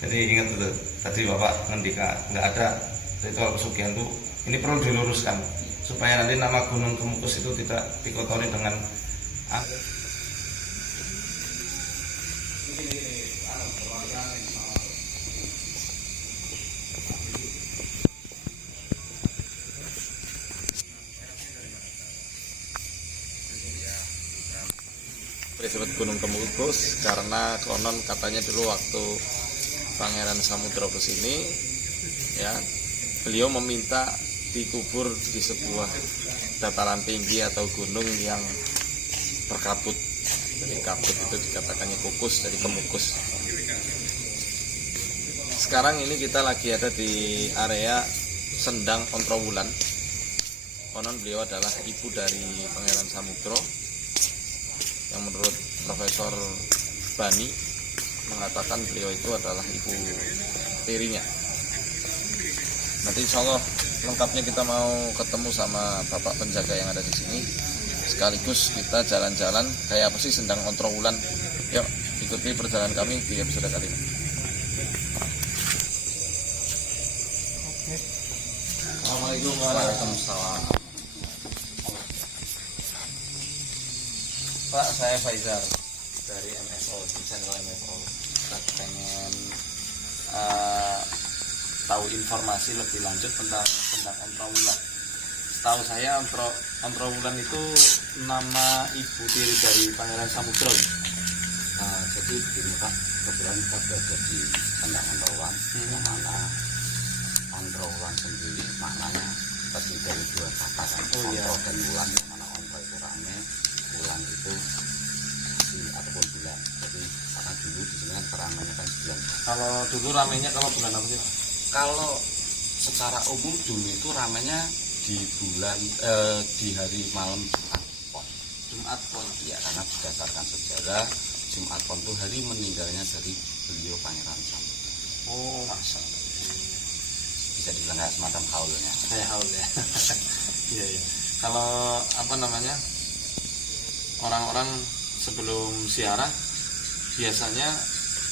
Jadi ingat dulu, tadi Bapak ngendika nggak ada ritual pesugihan itu, ini perlu diluruskan supaya nanti nama Gunung Kemukus itu tidak dikotori dengan disebut Gunung Kemukus karena konon katanya dulu waktu Pangeran Samudra kesini, ya, beliau meminta dikubur di sebuah dataran tinggi atau gunung yang berkabut. Jadi kabut itu dikatakannya kukus, jadi Kemukus. Sekarang ini kita lagi ada di area Sendang Ontrowulan. Konon beliau adalah ibu dari Pangeran Samudra, yang menurut Profesor Bani mengatakan beliau itu adalah ibu tirinya. Nanti insya Allah lengkapnya kita mau ketemu sama bapak penjaga yang ada di sini, sekaligus kita jalan-jalan kayak apa sih Sendang Ontrowulan. Yuk ikuti perjalanan kami di episode kali ini. Assalamualaikum warahmatullahi wabarakatuh. Pak, saya Faizal dari MFO, di channel MFO. Kita pengen tahu informasi lebih lanjut tentang Sendang Ontrowulan. Setahu saya Ontrowulan itu nama ibu tiri dari Pangeran Samudra. Jadi begini Pak, kebetulan kita berada di Sendang Ontrowulan, yang mana Ontrowulan sendiri maknanya terdiri dari dua kata kan, Ontro dan Wulan, yang mana Ontro itu rame, Wulan itu ataupun bulan. Jadi karena dulu di sini kan keramainya kan bulan. Kalau dulu ramenya kalau bulan apa sih Pak? Kalau secara umum dulu itu ramainya di bulan di hari malam Jumat Pon. Jumat Pon. Ya, karena berdasarkan sejarah Jumat Pon itu hari meninggalnya dari beliau Pangeran Samudra. Oh, masa. Bisa dibilang kayak semacam haulnya. Kayak haul ya. Iya iya. Kalau apa namanya, orang-orang sebelum ziarah biasanya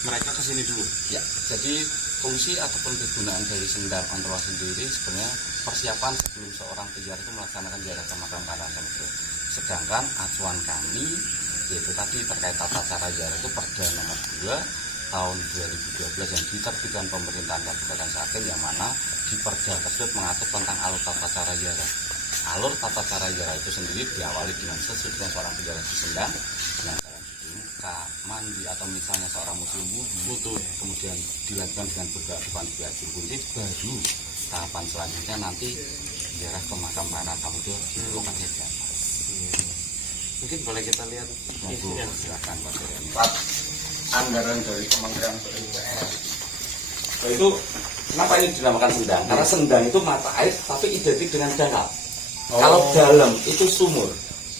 mereka kesini dulu. Ya, jadi fungsi ataupun kegunaan dari Sendang Ontrowulan sendiri sebenarnya persiapan sebelum seorang peziarah itu melaksanakan ziarah ke makam Pangeran Samudra. Sedangkan acuan kami yaitu tadi terkait tata cara ziarah itu Perda nomor 2 tahun 2012 yang diterbitkan pemerintahan Kabupaten Sragen, yang mana di perda tersebut mengatur tentang alur tata cara ziarah. Alur tata cara ziarah itu sendiri diawali dengan sesudah seorang peziarah di Sendang dengan cara cuci muka, mandi, atau misalnya seorang muslim wudhu, kemudian dilanjutkan dengan berdoa depan kunci, baru tahapan selanjutnya nanti ziarah ke makam Pangeran Samudra di lokasi di atas. Mungkin boleh kita lihat. Monggo, silakan Pak Dirjen. Anggaran dari Kementerian PUPR. Nah, itu kenapa ini dinamakan Sendang? Karena Sendang itu mata air tapi identik dengan dangkal. Kalau dalam itu sumur.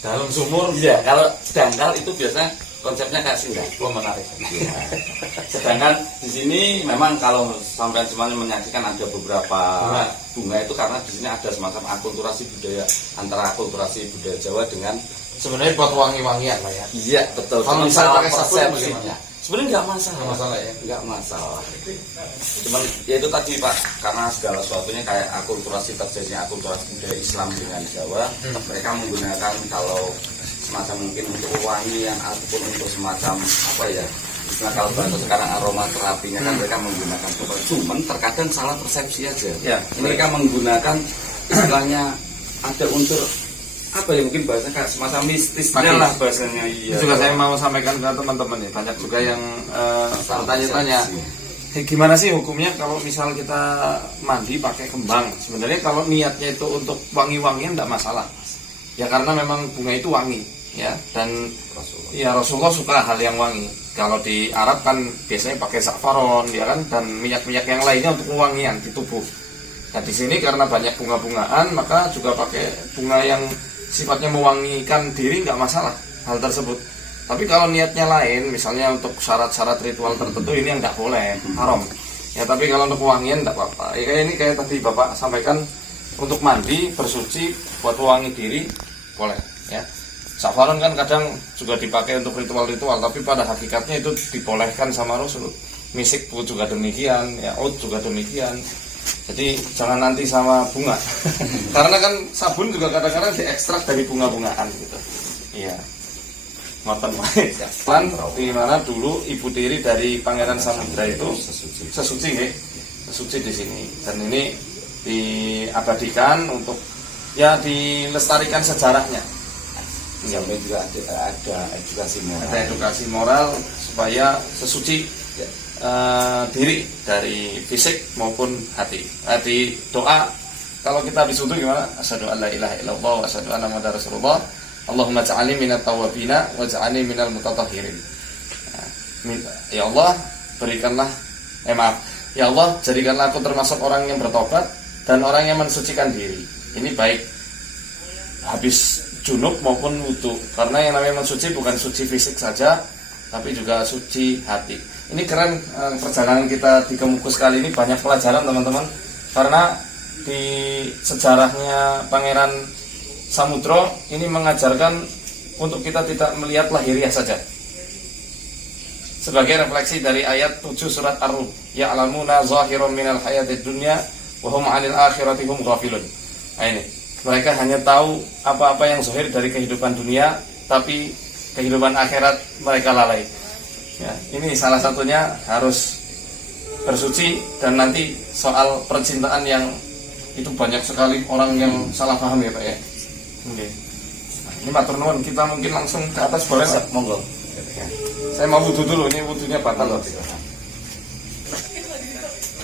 Dalam sumur. Iya, kalau dangkal itu biasanya konsepnya kayak Sendang. Oh, menarik. Sedangkan di sini memang kalau sampai semuanya menyaksikan ada beberapa bunga itu karena di sini ada semacam akulturasi budaya antara akulturasi budaya Jawa dengan Sebenarnya buat wangi-wangian lah ya. iya betul. Kalau misalnya pakai sabun bagaimana? Sebenarnya nggak masalah. Nggak masalah ya? Nggak masalah. Cuman ya itu tadi Pak, karena segala sesuatunya kayak akulturasi terjadinya akulturasi budaya Islam dengan Jawa, mereka menggunakan kalau semacam mungkin untuk wangian ataupun untuk semacam apa ya? Nah kalau bahasa sekarang aroma terapinya kan mereka menggunakan coba. Cuman terkadang salah persepsi aja. Ya, Mereka menggunakan istilahnya ada unsur apa ya, mungkin bahasa kayak semacam mistisnya lah bahasanya. Iya. Itu juga saya mau sampaikan ke teman-teman ya. Banyak juga yang bertanya-tanya. persepsi. Gimana sih hukumnya kalau misal kita mandi pakai kembang? Sebenarnya kalau niatnya itu untuk wangi-wangian tidak masalah. Ya karena memang bunga itu wangi, ya. Dan Rasulullah suka hal yang wangi. Kalau di Arab kan biasanya pakai saffron, ya kan, dan minyak-minyak yang lainnya untuk wangian di tubuh. Nah di sini karena banyak bunga-bungaan, maka juga pakai bunga yang sifatnya mewangikan diri, nggak masalah hal tersebut. Tapi kalau niatnya lain, misalnya untuk syarat-syarat ritual tertentu, ini yang nggak boleh, haram. Ya tapi kalau untuk wangian nggak apa-apa. Ya, kayak ini kayak tadi Bapak sampaikan, untuk mandi, bersuci, buat wangi diri, boleh. Ya. Saffron kan kadang juga dipakai untuk ritual-ritual, tapi pada hakikatnya itu dibolehkan sama Rasul. misik pun juga demikian, ya oud juga demikian. Jadi jangan nanti sama bunga. Karena kan sabun juga kadang-kadang diekstrak dari bunga-bungaan gitu. Iya. Ngoten wae. Lan di mana dulu ibu tiri dari Pangeran Samudra itu sesuci nggih. Sesuci di sini. Dan ini diabadikan untuk ya dilestarikan sejarahnya. Sampai juga ada edukasi moral. Ada edukasi moral supaya sesuci diri dari fisik maupun hati. Di doa kalau kita habis wudu gimana? Asyhadu an la ilaha illallah wa asyhadu anna muhammadar rasulullah. Allahumma ja'alni minat tawwabina wa ja'alni minal mutatahhirin. Ya Allah, berikanlah ya Allah, jadikanlah aku termasuk orang yang bertobat dan orang yang mensucikan diri. Ini baik habis junub maupun wudu. Karena yang namanya mensuci bukan suci fisik saja, tapi juga suci hati. Ini keren, perjalanan kita di Kemukus kali ini banyak pelajaran teman-teman. Karena di sejarahnya Pangeran Samudra ini mengajarkan untuk kita tidak melihat lahiriah saja. Sebagai refleksi dari ayat 7 surat Ar-Rum, ya'lamuna zahiran minal hayatid dunya wa hum 'anil akhirati hum ghafilun. Nah ini, mereka hanya tahu apa-apa yang zahir dari kehidupan dunia, tapi kehidupan akhirat mereka lalai. Ya, ini salah satunya harus bersuci. Dan nanti soal percintaan yang itu banyak sekali orang yang salah paham ya Pak ya. Oke. Nah, ini matur nuwun, kita mungkin langsung ke atas boleh Pak? Monggo. Saya mau wudu dulu, ini wudunya batal loh.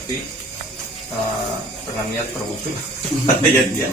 Jadi dengan niat berwudu. Ya.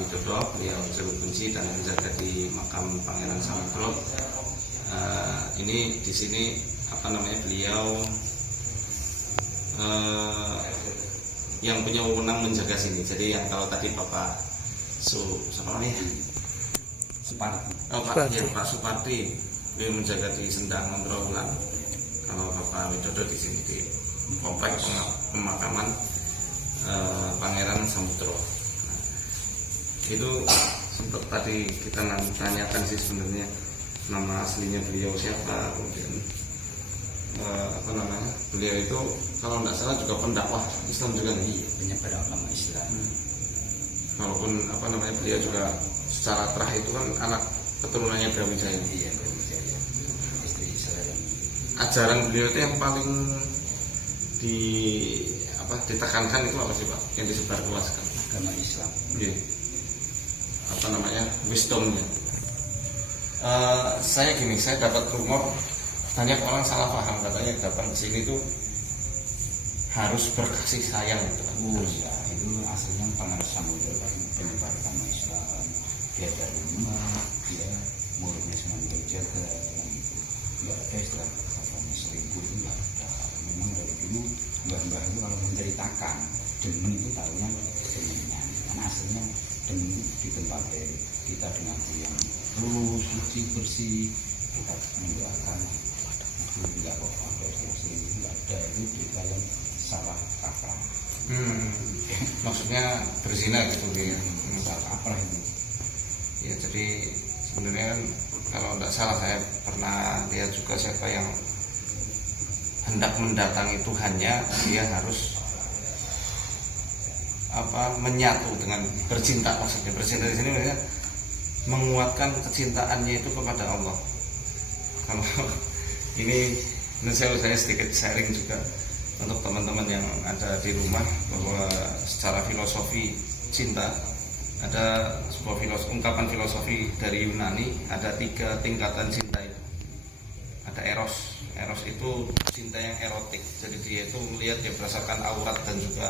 Widodo, beliau Sewu Kunci dan menjaga di makam Pangeran Samudra. Ini di sini beliau yang punya wewenang menjaga sini. Jadi yang kalau tadi Bapak Suparti, Pak Suparti, beliau menjaga di Sendang Mandrawulan. Kalau Bapak Widodo di sini di kompleks pemakaman Pangeran Samudra. Itu sempat tadi kita tanyakan sih sebenarnya nama aslinya beliau siapa, kemudian beliau itu kalau tidak salah juga pendakwah Islam juga nih, penyebar agama Islam. Walaupun beliau juga secara terakhir itu kan anak keturunannya Brawijaya. Iya, Brawijaya. Istri saya. Ajaran beliau itu yang paling ditekankan itu apa sih Pak? Yang disebarluaskan agama Islam. Iya. Wisdomnya. Saya dapat rumor banyak orang salah paham, katanya datang ke sini tuh harus berkasih sayang gitu kan. Ya, itu aslinya Pangeran Samudra kan penyebar agama Islam. Dia dari rumah, dia muridnya Sunan Kalijaga, nggak ada istilah katanya selingkuh, itu nggak ada. Memang dari dulu mbah-mbah itu kalau menceritakan demen itu tahunya demennya, karena aslinya demen di tempat kita dengan yang terus suci bersih, kita mendoakan itu tidak kok ada selingkuh, nggak ada, itu di dalam salah kaprah. Maksudnya berzina gitu ya. Salah kaprah itu. Ya, jadi sebenarnya kan kalau tidak salah saya pernah lihat juga siapa yang hendak mendatangi Tuhannya, dia harus menyatu dengan bercinta. Maksudnya bercinta di sini maksudnya menguatkan kecintaannya itu kepada Allah. Kalau ini saya sedikit sharing juga untuk teman-teman yang ada di rumah, bahwa secara filosofi cinta, ada sebuah ungkapan filosofi dari Yunani, ada 3 tingkatan cinta itu. Ada eros. Eros itu cinta yang erotik, jadi dia itu melihat dia berdasarkan aurat dan juga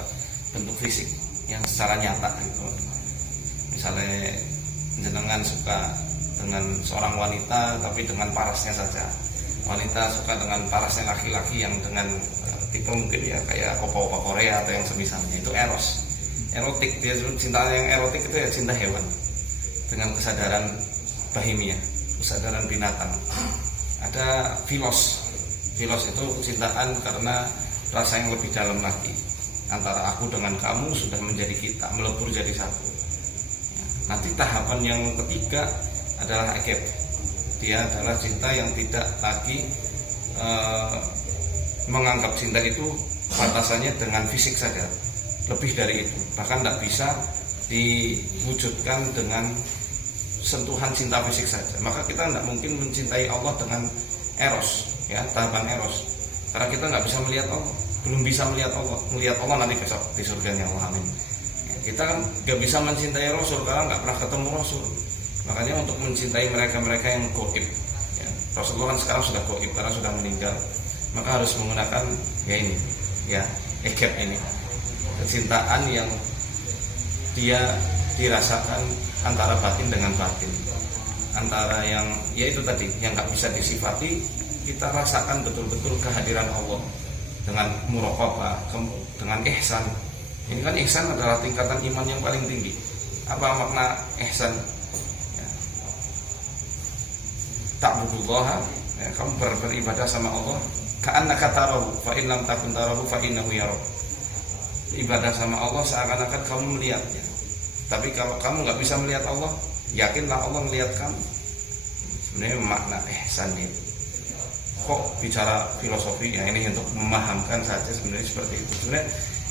bentuk fisik yang secara nyata gitu. Misalnya jenengan suka dengan seorang wanita tapi dengan parasnya saja, wanita suka dengan parasnya laki-laki yang dengan tipe mungkin ya kayak opa-opa Korea atau yang semisalnya, itu eros. Erotik, dia cinta yang erotik itu ya cinta hewan dengan kesadaran bahimia, kesadaran binatang. Ada filos itu cintaan karena rasa yang lebih dalam lagi, antara aku dengan kamu sudah menjadi kita, melebur jadi satu. Nanti tahapan yang ketiga adalah agep. Dia adalah cinta yang tidak lagi menganggap cinta itu batasannya dengan fisik saja, lebih dari itu, bahkan tidak bisa diwujudkan dengan sentuhan cinta fisik saja. Maka kita tidak mungkin mencintai Allah dengan eros, ya, tahapan eros, karena kita nggak bisa melihat Allah, belum bisa melihat Allah nanti besok di surganya Allah, amin. Kita kan nggak bisa mencintai Rasul karena nggak pernah ketemu Rasul. Makanya untuk mencintai mereka yang gaib, ya, Rasulullah kan sekarang sudah gaib karena sudah meninggal, maka harus menggunakan ya ini, ya, egep ini, kecintaan yang dia dirasakan antara batin dengan batin, antara yang yaitu tadi yang nggak bisa disifati, kita rasakan betul-betul kehadiran Allah dengan muraqabah, dengan ihsan. Ini kan ihsan adalah tingkatan iman yang paling tinggi. Apa makna ihsan? Ya. Ta'budullah, ya, kamu beribadah sama Allah ka'annaka tarahu fa in lam takun tarahu fa innahu yarak. Ibadah sama Allah seakan-akan kamu melihatnya. Tapi kalau kamu nggak bisa melihat Allah, yakinlah Allah melihat kamu. Sebenarnya makna ihsan ini. Kok bicara filosofi ya, ini untuk memahamkan saja sebenarnya seperti itu. Sebenarnya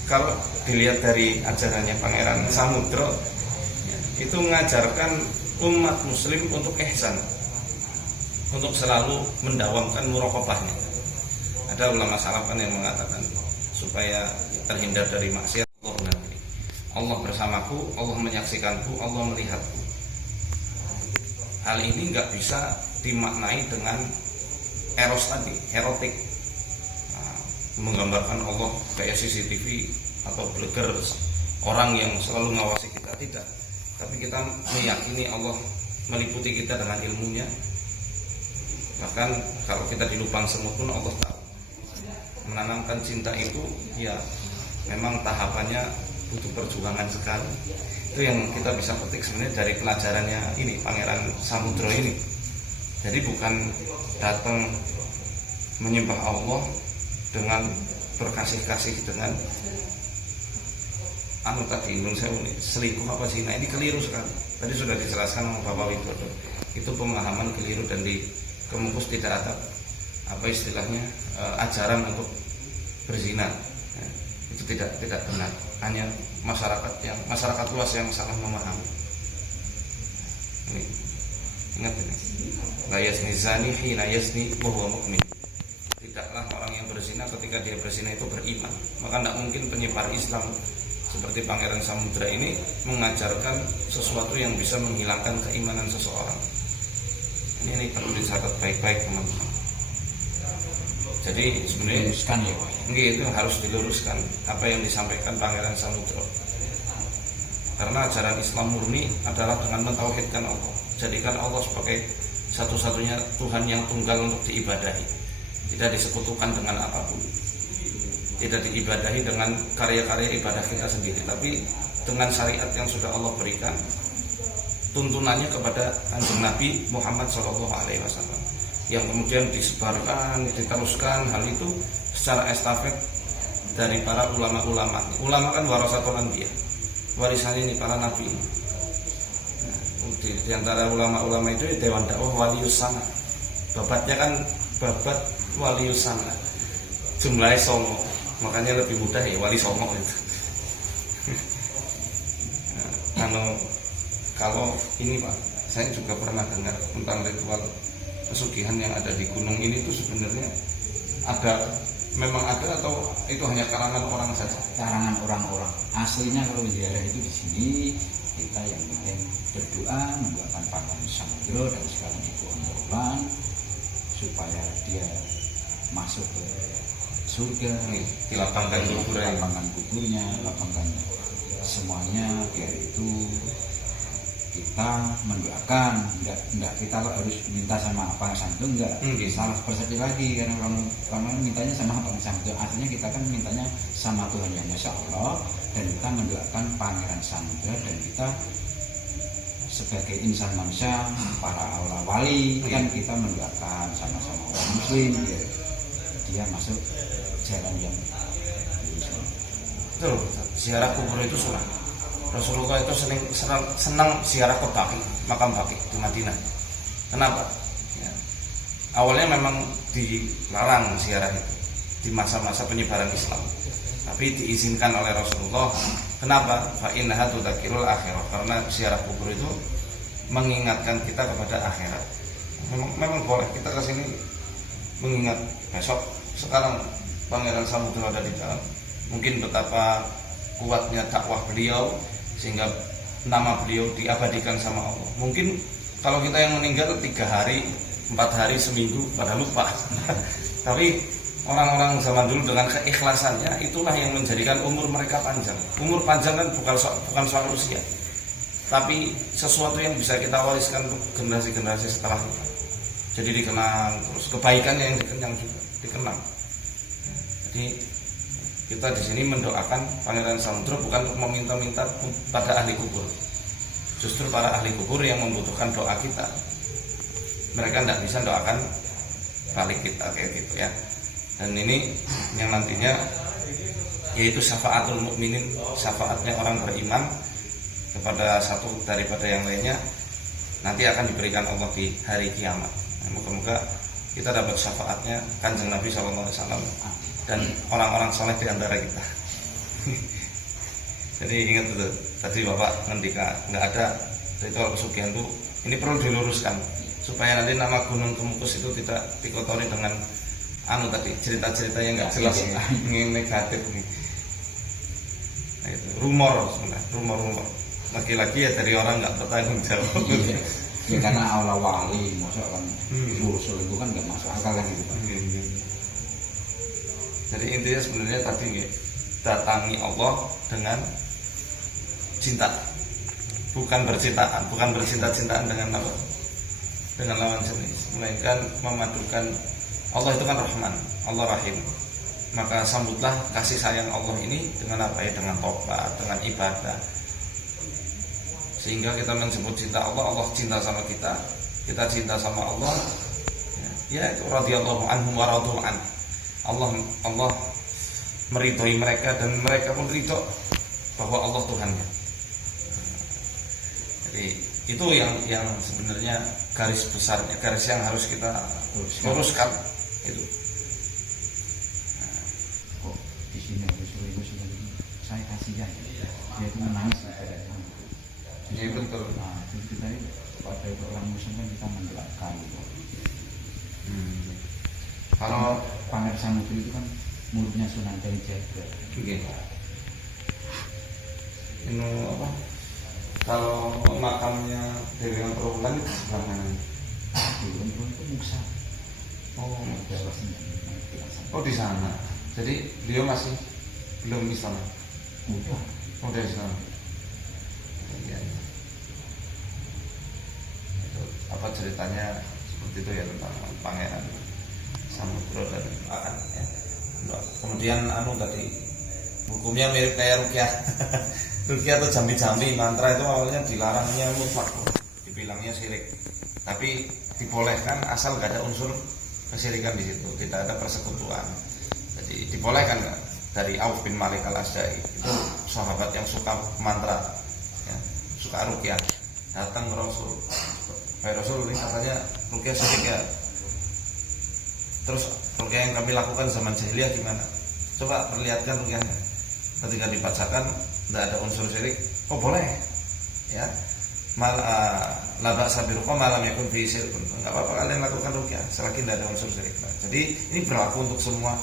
kalau dilihat dari ajarannya Pangeran Samudra, ya, itu mengajarkan umat muslim untuk ihsan, untuk selalu mendawamkan muraqabahnya. Ada ulama salaf yang mengatakan supaya terhindar dari maksiat, Allah bersamaku, Allah menyaksikanku, Allah melihatku. Hal ini nggak bisa dimaknai dengan eros tadi, erotik, menggambarkan Allah kayak CCTV atau bleger, orang yang selalu mengawasi kita, tidak. Tapi kita meyakini Allah meliputi kita dengan ilmunya. Bahkan kalau kita di lubang semut pun Allah tahu. Menanamkan cinta itu ya memang tahapannya butuh perjuangan sekali. Itu yang kita bisa petik sebenarnya dari pelajarannya ini Pangeran Samudra ini. Jadi bukan datang menyembah Allah dengan berkasih-kasih dengan tadi saya selingkuh apa sih? Nah, ini keliru sekali. Tadi sudah dijelaskan oleh Bapak Widodo. Itu pemahaman keliru dan dikemukus tidak ada apa istilahnya ajaran untuk berzina. Ya, itu tidak benar. Hanya masyarakat luas yang salah memahami. Ini ingat ini. La yazni zani hina yazni wa huwa mu'min. Tidaklah orang yang berzina ketika dia berzina itu beriman. Maka tidak mungkin penyebar Islam seperti Pangeran Samudra ini mengajarkan sesuatu yang bisa menghilangkan keimanan seseorang. Ini perlu dicatat baik-baik teman-teman. Jadi sebenarnya itu harus diluruskan apa yang disampaikan Pangeran Samudra. Karena ajaran Islam murni adalah dengan mentauhidkan Allah, jadikan Allah sebagai satu-satunya Tuhan yang tunggal untuk diibadahi, tidak disekutukan dengan apapun, tidak diibadahi dengan karya-karya ibadah kita sendiri, tapi dengan syariat yang sudah Allah berikan, tuntunannya kepada Kanjeng Nabi Muhammad SAW, yang kemudian disebarkan, diteruskan hal itu secara estafet dari para ulama-ulama. Ulama kan warasatul anbiya, warisannya ini para nabi. Di antara ulama-ulama itu Dewan Dakwah Walius Sana. Babatnya kan babat Walius Sana. Jumlahnya songo, makanya lebih mudah ya Wali Songo itu. Kalau ini Pak, saya juga pernah dengar tentang ritual pesugihan yang ada di gunung ini tuh sebenarnya ada memang ada atau itu hanya karangan orang saja? Karangan orang-orang. Aslinya kalau ziarah itu di sini kita yang penting berdoa, mendoakan Pangeran Samudra dan segala ibu Ontrowulan supaya dia masuk ke surga, Dilapangkan kuburnya. lapangkan kuburnya, lapangkan semuanya. Biar itu kita mendoakan, enggak kita harus minta sama Pangeran Samudra, enggak. Salah persepsi lagi karena orang mintanya sama Pangeran Samudra. Aslinya kita kan mintanya sama Tuhan Yang Maha Allah, dan kita mendoakan Pangeran Samudra, dan kita sebagai insan manusia, para aula wali kan kita mendoakan sama-sama orang muslim ya, dia masuk jalan yang lurus. Betul, ziarah kubur itu sunnah. Rasulullah itu senang ziarah ke Baqi, makam Baqi di Madinah. Kenapa? Ya. Awalnya memang dilarang ziarah itu di masa-masa penyebaran Islam, tapi diizinkan oleh Rasulullah. Kenapa? Fa innaha tudzakirul akhirah, karena ziarah kubur itu mengingatkan kita kepada akhirat. Memang boleh kita ke sini mengingat besok. Sekarang Pangeran Samudra ada di dalam. Mungkin betapa kuatnya dakwah beliau sehingga nama beliau diabadikan sama Allah. Mungkin kalau kita yang meninggal 3 hari, 4 hari, seminggu pada lupa. Tapi orang-orang zaman dulu dengan keikhlasannya itulah yang menjadikan umur mereka panjang. Umur panjang kan bukan soal usia, tapi sesuatu yang bisa kita wariskan untuk generasi-generasi setelah kita. Jadi dikenang, terus kebaikannya yang dikenang juga dikenang. Jadi kita di sini mendoakan Pangeran Samudra bukan untuk meminta-minta pada ahli kubur. Justru para ahli kubur yang membutuhkan doa kita. Mereka tidak bisa doakan balik kita kayak gitu ya. Dan ini yang nantinya yaitu syafaatul mukminin, syafaatnya orang beriman kepada satu daripada yang lainnya nanti akan diberikan Allah di hari kiamat. Moga-moga kita dapat syafaatnya Kanjeng Nabi SAW dan orang-orang soleh di antara kita. Jadi ingat itu tadi Bapak ngendika nggak ada ritual pesugihan itu, ini perlu diluruskan supaya nanti nama Gunung Kemukus itu tidak dikotori dengan tadi cerita-cerita yang nggak jelas, yang negatif nih. Nah, itu rumor sebenarnya, rumor lagi-lagi ya dari orang nggak bertanggung jawab. Ya karena aula wali, maksud kan usul itu kan nggak masuk akal kan gitu. Jadi intinya sebenarnya tadi datangi Allah dengan cinta, bukan bercinta-cintaan dengan apa? Dengan lawan jenis, melainkan memadukan. Allah itu kan Rahman, Allah Rahim. Maka sambutlah kasih sayang Allah ini dengan apa ya? Dengan tobat, dengan ibadah. Sehingga kita menyebut cinta Allah, Allah cinta sama kita cinta sama Allah. Ya itu radhiyallahu anhum wa radu an. Allah meridhoi mereka dan mereka pun ridho bahwa Allah Tuhannya. Jadi itu yang sebenarnya garis besarnya, garis yang harus kita luruskan itu. Kok di sini usul saya kasihan, dia itu menangis pada Iya betul. Nah, itu kita pada orang muslim kan kita mendoakan. Kalau Pangeran Samudra itu kan muridnya Sunan Kalijaga. Ini apa? Kalau makamnya Dewi Ontrowulan itu sebelah mana? Belum itu Musa. Oh di sana. Jadi beliau masih belum Islam. Udah Islam. Iya. Itu apa ceritanya seperti itu ya tentang Pangeran Samudra dan akan ya. Kemudian tadi hukumnya mirip kayak ruqyah. Ruqyah atau jambi-jambi mantra itu awalnya dilarangnya mutlak, dibilangnya syirik. Tapi dibolehkan asal gak ada unsur kesyirikan di situ, tidak ada persekutuan. Jadi dibolehkan kan? Dari Auf bin Malik al-Asja'i itu sahabat yang suka mantra, ya, suka ruqyah. Datang Rasul, Rasul ini katanya ruqyah syirik ya. Terus ruqyah yang kami lakukan zaman jahiliyah gimana? Coba perlihatkan ruqyahnya. Ketika dibacakan tidak ada unsur syirik, oh boleh, ya. Laba sabiruqa malam yakun fi syirk. Enggak apa-apa kalian lakukan ruqyah selagi tidak ada unsur syirik. Nah, jadi ini berlaku untuk semua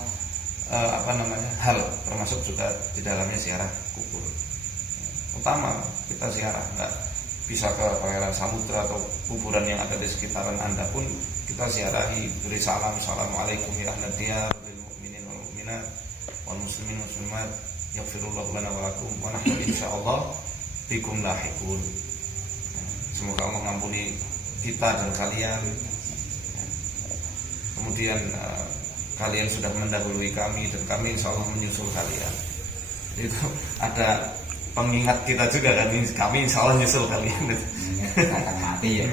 hal, termasuk juga di dalamnya ziarah kubur. Utama kita ziarah, nggak bisa ke perairan samudra atau kuburan yang ada di sekitaran Anda pun kita ziarahi, beri salam, assalamualaikum ya ahlad diyar lil mu'minin wal mu'minat wal muslimin wal muslimat yaghfirullahu lana wa lakum wa nahnu insyaallah bikum lahiqun. Semoga Allah mengampuni kita dan kalian. Kemudian kalian sudah mendahului kami dan kami insyaallah menyusul kalian. Itu ada pengingat kita juga kan, kami insya Allah nyusul kalian akan mati ya.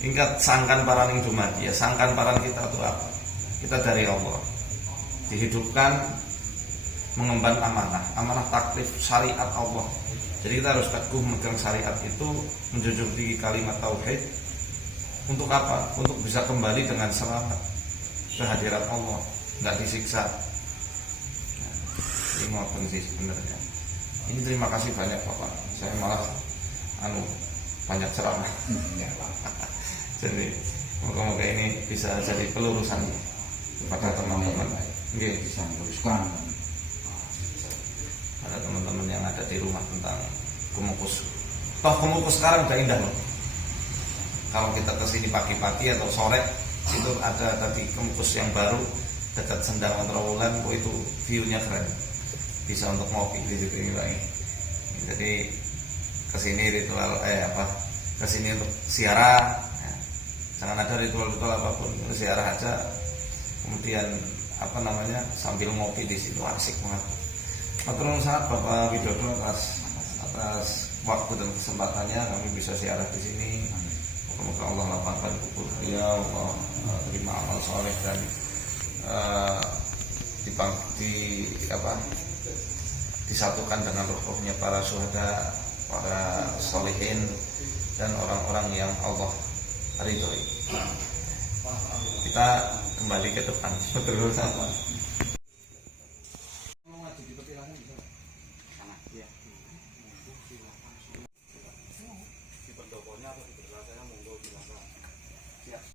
Ingat sangkan paran yang dumadi ya, sangkan paran kita itu apa? Kita dari Allah, dihidupkan mengemban amanah taklif syariat Allah. Jadi kita harus teguh megang syariat itu, menjunjung tinggi kalimat tauhid. Untuk apa? Untuk bisa kembali dengan selamat ke hadirat Allah, nggak disiksa. Ini ngoten sih sebenarnya. Ini terima kasih banyak Bapak. Saya malah banyak ceramah. Jadi moga-moga ini bisa jadi pelurusan kepada teman-teman. Nggih, Bisa meluruskan. ada teman-teman yang ada di rumah tentang Kemukus. Toh Kemukus sekarang udah indah loh. Kalau kita kesini pagi-pagi atau sore, itu ada tadi Kemukus yang baru dekat Sendang Trawulan, itu view-nya keren. Bisa untuk ngopi di situ ini lagi. Jadi kesini ritual kesini untuk ziarah. Ya. Jangan ada ritual-ritual apapun, ziarah aja. Kemudian sambil ngopi di situ asik banget. Matur nuwun sangat Bapak Widodo atas waktu dan kesempatannya kami bisa ziarah di sini. Semoga Allah lapangkan kubur beliau, Allah terima amal soleh dan disatukan dengan rohnya para syuhada, para solihin dan orang-orang yang Allah ridhoi. Kita kembali ke depan. Betul sama.